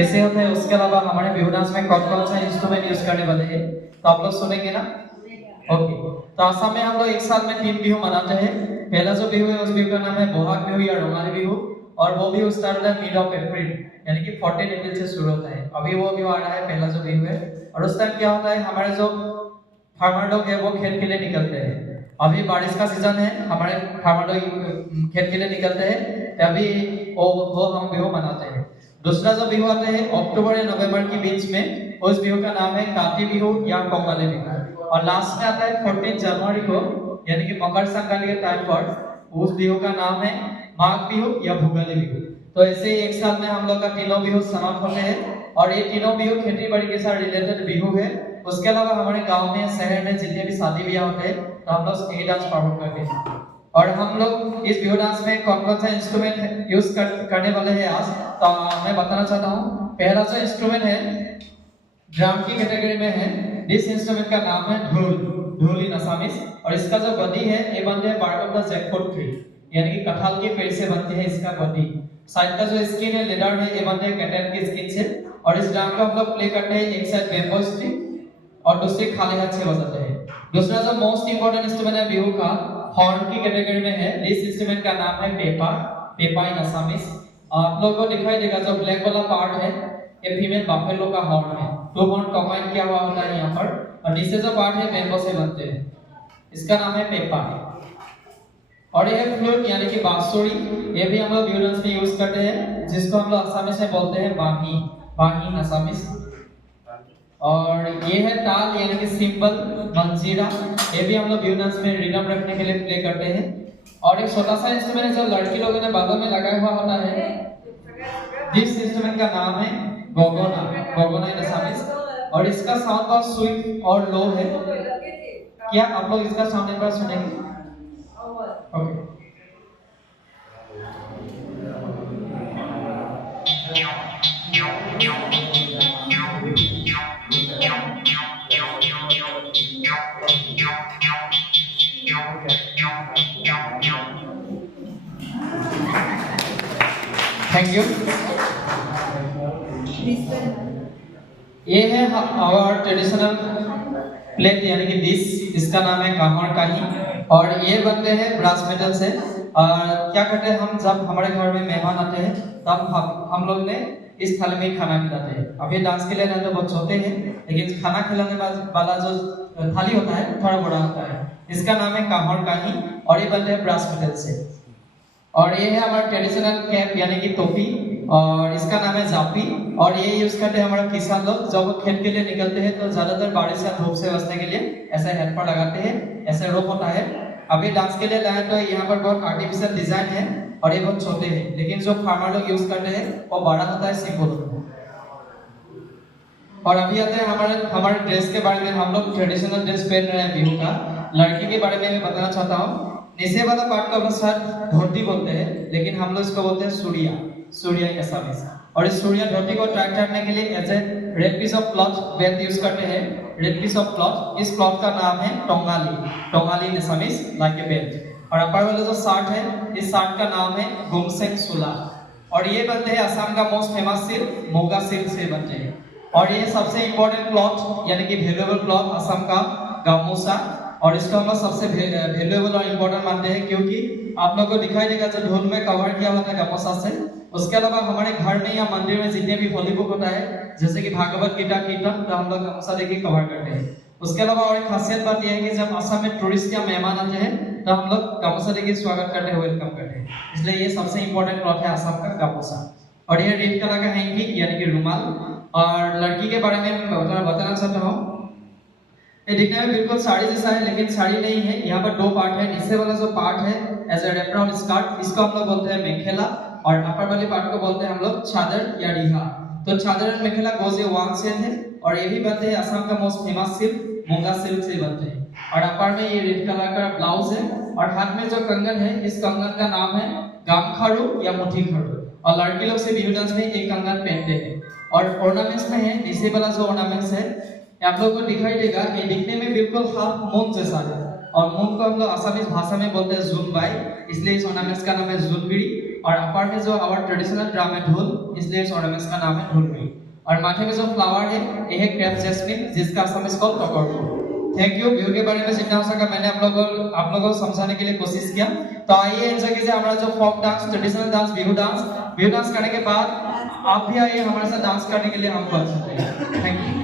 कैसे होता है, उसके अलावा हमारे बिहू डांस में कौन कौन सा इंस्ट्रूमेंट यूज करने वाले हैं, तो आप लोग सुनेंगे ना। ओके, तो असम में हम लोग एक साल में 3 बिहू मनाते हैं। पहला जो बिहू है उस बिहू का नाम है बोहाग बिहू या रोंगाली बिहू, और वो बिहू स्टार्ट होता है मिड ऑफ अप्रैल, यानी कि 14 अप्रैल से शुरू होता है। अभी वो बिहू आ रहा है, पहला जो बिहू है। और उस टाइम क्या होता है, हमारे जो फार्मर लोग है वो खेत के लिए निकलते हैं। अभी बारिश का सीजन है, हमारे फार्मर लोग खेत के लिए निकलते हैं, तभी वो हम बिहू मनाते हैं। दूसरा जो बिहू आता है अक्टूबर या नवंबर के बीच में, उस बिहू का नाम है काती बिहू या कोंगाली बिहू। और लास्ट में आता है 14 जनवरी को, यानी कि मकर संक्रांति के टाइम पर, उस बिहू का नाम है माघ बिहू या भोगाली बिहू। तो ऐसे एक साल में हम लोग का तीनों बिहू समाप्त होते हैं, और ये तीनों बिहू खेती बाड़ी के साथ रिलेटेड बिहू है। उसके अलावा हमारे गांव में शहर में जितने भी शादी ब्याह होते हैं, तो हम लोग यही डांस परफॉर्म करते हैं। और हम लोग इस बिहू डांस में कौन कौन सा इंस्ट्रूमेंट यूज करने वाले हैं आज, तो मैं बताना चाहता हूँ। पहला जो इंस्ट्रूमेंट है ड्रम की कैटेगरी में है। इस इंस्ट्रूमेंट का नाम है ढोल, ढोल इन असमीज। और इसका जो बॉडी है ये बनते हैं bark of the jackfruit tree, यानी कि कटहल के पेड़ से बनती है इसका बॉडी। साइड का जो स्किन है लेदर है, ये बनते हैं कैटल की स्किन से। और इस ड्रम को हम लोग प्ले करते हैं, एक साइड बैम्बू स्टिक और दूसरे खाली हाथ से बजाते हैं। दूसरा जो मोस्ट इंपोर्टेंट इंस्ट्रूमेंट है बिहू का, हॉर्न की कैटेगरी में है। इस इंस्ट्रूमेंट का नाम है पेपा, पेपा इन असमीज। आप लोगों को दिखाई देगा जो ब्लैक वाला पार्ट है, ये फीमेल बफेलो का हॉर्न है। 2 हॉर्न कंबाइन किया हुआ होता है यहाँ पर, और नीचे जो पार्ट है बैम्बू से बनते हैं, इसका नाम है पेपा। और ये फ्लूट यानी कि बांसुरी, ये भी हम लोग बिहू डांस में यूज करते हैं, जिसको हम लोग असमीज में बोलते हैं बाही, बाही इन असमीज। और ये है ताल यानी कि सिंबल, मंजीरा, ये भी हम लोग बिहू डांस में रिदम रखने के लिए प्ले करते हैं। और एक छोटा सा इंस्ट्रूमेंट है जो लड़की लोगों ने बालों में लगाया हुआ होता है, जिस इंस्ट्रूमेंट का नाम है गोगोना, गोगोना इन असमीज। और इसका साउंड बहुत स्वीट और लो है। क्या आप लोग इसका साउंड एक बार सुनेंगे? ओके। Thank you. ये है आवर ट्रेडिशनल प्लेट यानी कि डिश, इसका नाम है काहर काही। और ये बनते हैं ब्रास मेटल से। और क्या करते हैं हम, जब हमारे घर में मेहमान आते हैं तब हम लोग ने इस थाली में खाना खिलाते हैं। अब ये डांस के लिए ना तो बहुत छोटे हैं, लेकिन खाना खिलाने वाला जो थाली होता है थोड़ा बड़ा होता है। इसका नाम है काहर काही, और ये बनते हैं ब्रास मेटल से। और ये है हमारा ट्रेडिशनल कैप यानी कि टोपी, और इसका नाम है जापी। और ये यूज करते हैं हमारा किसान लोग, जब वो खेत के लिए निकलते हैं तो ज्यादातर बारिश या धूप से बचने के लिए ऐसे हेड पर लगाते हैं, ऐसे रोप होता है। अभी डांस के लिए लाए तो यहाँ पर बहुत आर्टिफिशियल डिजाइन है, और ये बहुत छोटे हैं, लेकिन जो फार्मर लोग यूज करते हैं वो बड़ा होता है, सिंपल होता है। और अभी आते हैं हमारे ड्रेस के बारे में। हम लोग ट्रेडिशनल ड्रेस पहन रहे हैं बिहू का। लड़की के बारे में मैं बताना चाहता हूँ। नीचे वाला पार्ट को हम सर धोती बोलते हैं, लेकिन हम लोग इसको बोलते हैं सूर्या, सूर्या इन असमीज। और इस सूर्या धोती को ट्रैक करने के लिए as a red piece of cloth belt use करते हैं, रेड पीस ऑफ क्लॉथ। इस क्लॉथ का नाम है tongali, tongali in Assamese, like a belt. और अपर वाला जो शर्ट है, इस शर्ट का नाम है गुमसेंग सुला। और ये बनते हैं असम का most famous silk, Moga silk से बनते हैं। और ये सबसे इंपॉर्टेंट क्लॉथ यानी कि वैल्यूएबल क्लॉथ असम का गामोसा। और इसको हम लोग सबसे वैल्यूएबल और इम्पोर्टेंट मानते हैं, क्योंकि आप लोगों को दिखाई देगा जो ढोल में कवर किया होता है गामोसा से। उसके अलावा हमारे घर में या मंदिर में जितने भी होली बुक होता है, जैसे कि भागवत गीता कीर्तन, तो हम लोग गामोसा देके कवर करते हैं। उसके अलावा और एक खासियत बात यह है कि जब असम में टूरिस्ट या मेहमान आते हैं तो हम लोग गामोसा देके स्वागत करते हैं, वेलकम करते हैं। इसलिए ये सबसे इंपॉर्टेंट क्लॉथ है असम का गामोसा। और ये रेड कलर का हैंकी यानी कि रुमाल। और लड़की के बारे में मैं बताना चाहता हूँ। ये दिखने में बिल्कुल साड़ी जैसा है, लेकिन साड़ी नहीं है। यहाँ पर 2 पार्ट है। नीचे वाला जो पार्ट है एज ए रेपराउंड स्कर्ट, इसको हम लोग बोलते हैं मेखेला। और अपर वाले पार्ट को बोलते हैं हम लोग चादर या रिहा। तो चादर और मेखेला गोजे वान से है, और ये भी बनते हैं असम का most famous silk, Moga silk से बनते हैं। और अपर में ये रेड कलर का ब्लाउज है। और हाथ में जो कंगन है, इस कंगन का नाम है गामखाड़ू या मुठी खाड़ू। और लड़की लोग से बिहू डांस में एक कंगन पहनते हैं। और ऑर्नामेंट्स में है, नीचे वाला जो ऑर्नामेंट्स है आप लोगों को दिखाई देगा, ये दिखने में बिल्कुल हाफ मून जैसा है। और मूंग को हम लोग असमीज भाषा में बोलते हैं जुनबाई, इसलिए इस ऑर्नामेंट्स का नाम है जुनबिड़ी। और अपर में जो आवर ट्रेडिशनल ड्रम है ढोल, इसलिए इस ऑर्नामेंट्स का नाम है ढोलबिड़ी। और माथे में जो फ्लावर है ये है क्रेप जैस्मिन, जिसका असमीज कॉल टकरफूल। Thank you. बिहू के बारे में जितना हो सका मैंने आप लोगों को समझाने के लिए कोशिश किया। तो आइए एंजॉय कीजिए हमारा जो folk dance, traditional dance, Bihu dance. Bihu dance करने के बाद आप भी आइए हमारे साथ डांस करने के लिए, हम बच सकते हैं। Thank you.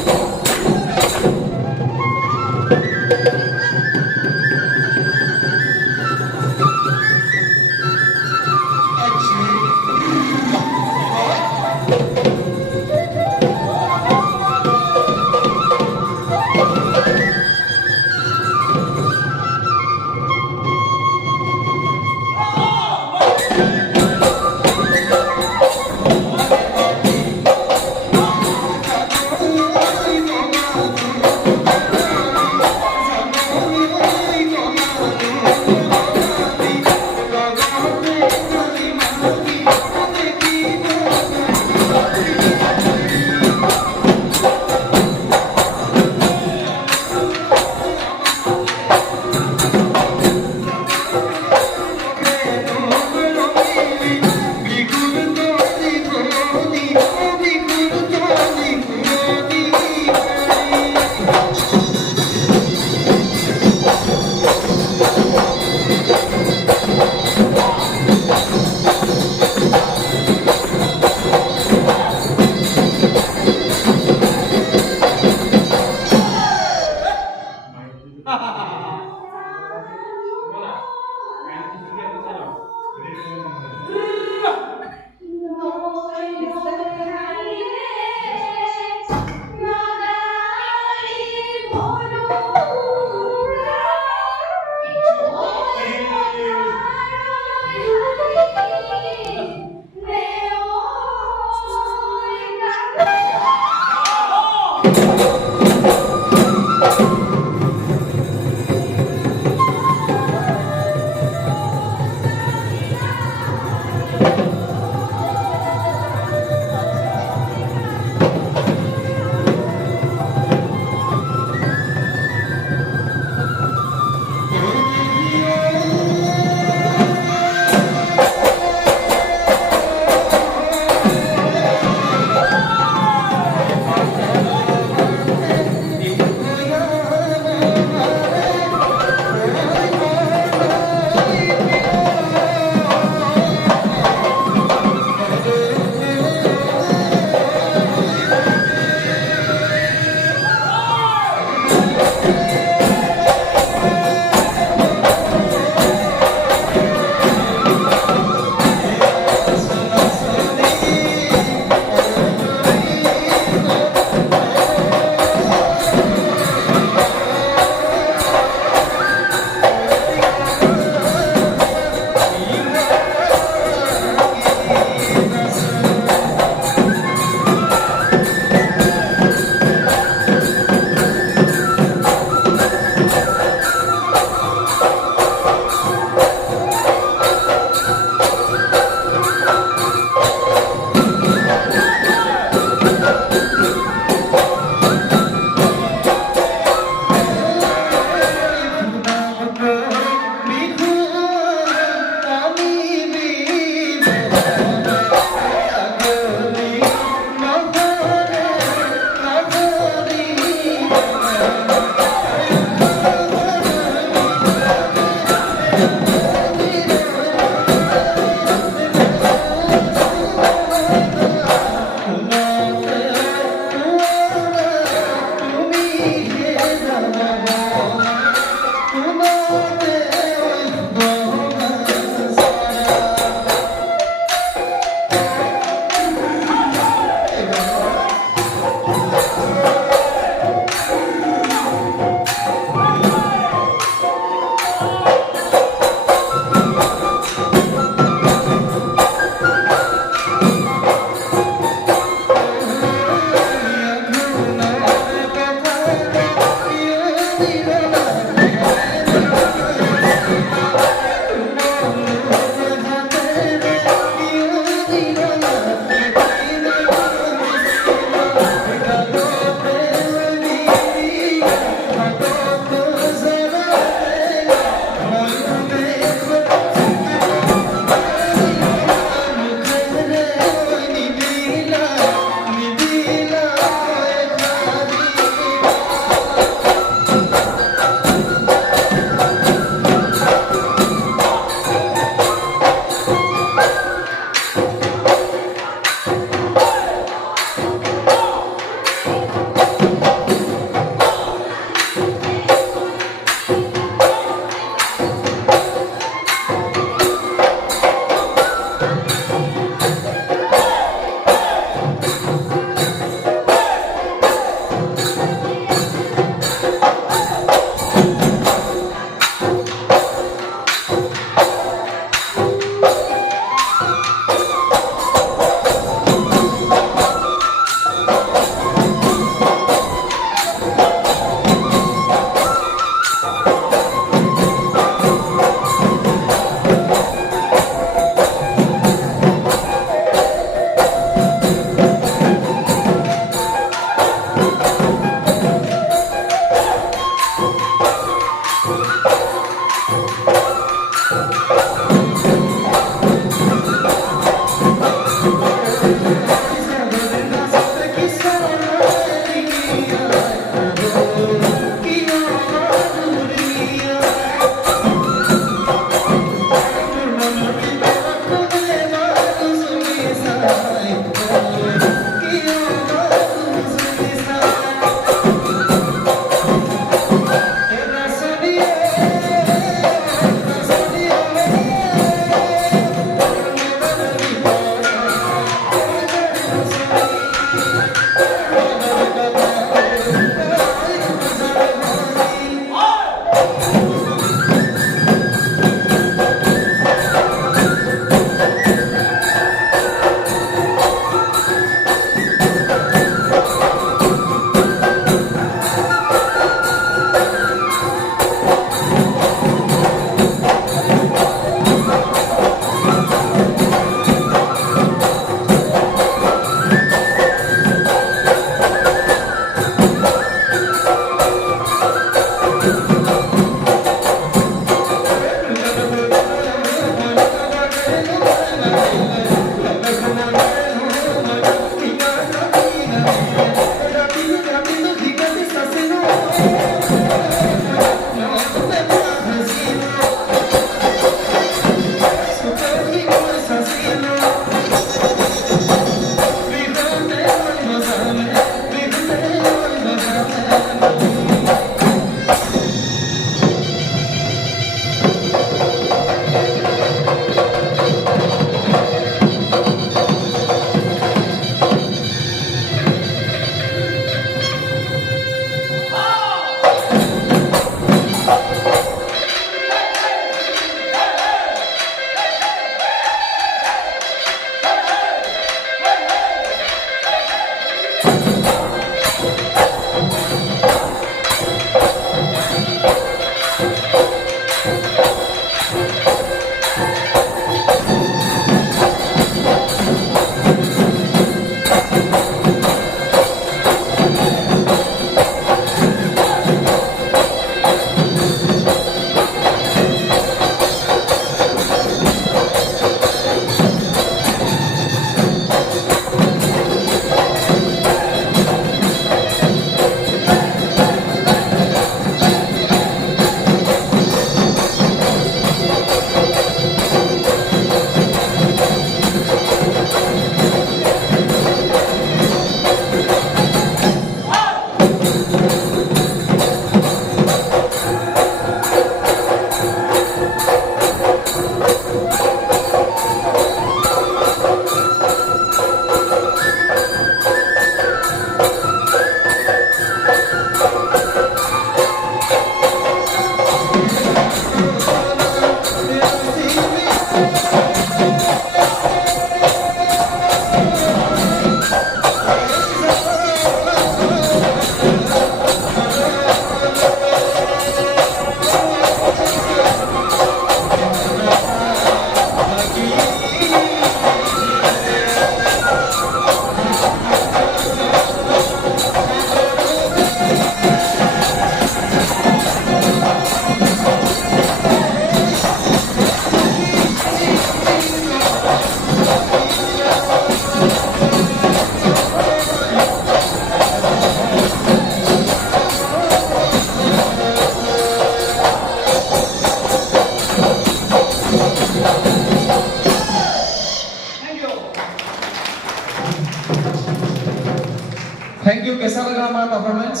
लगा हमारा परफॉर्मेंस?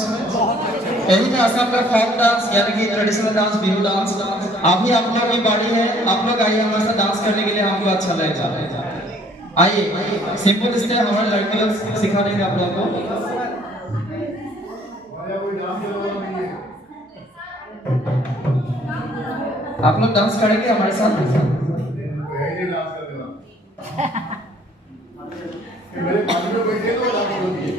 यही था असम का फोक डांस यानी कि ट्रेडिशनल डांस, बिहू डांस। अभी आप लोग की बारी है, आप लोग आइए हमारे साथ डांस करने के लिए, हमको अच्छा लगेगा। आइए, सिंपल स्टेप हमारे लड़के लोग सिखा देंगे आप लोग को। आप लोग डांस करेंगे हमारे साथ? मेरे बाजू में बैठे तो डांस करोगे।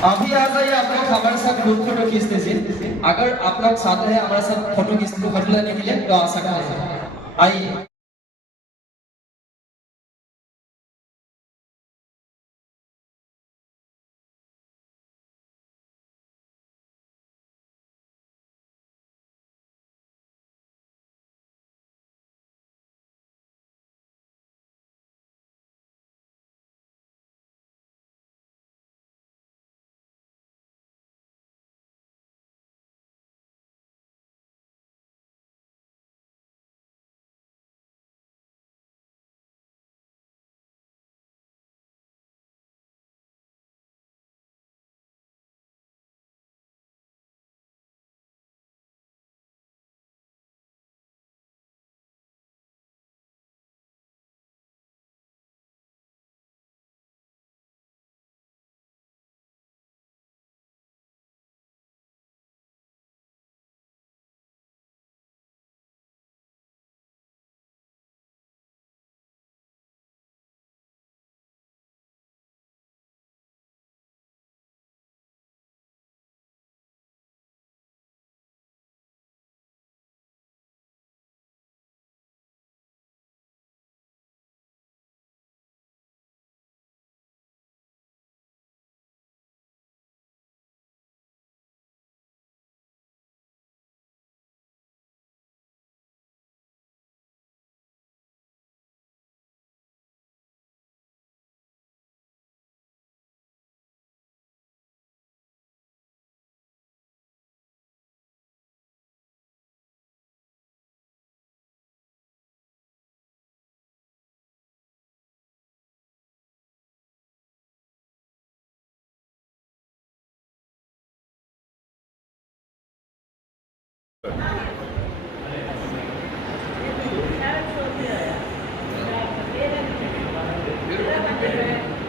अभी आ जाइए आप लोग हमारे साथ ग्रुप फोटो खींचते थे। अगर आप लोग साथ हैं हमारे साथ फोटो लेने के लिए तो आ सकते हैं। आइए। Amen.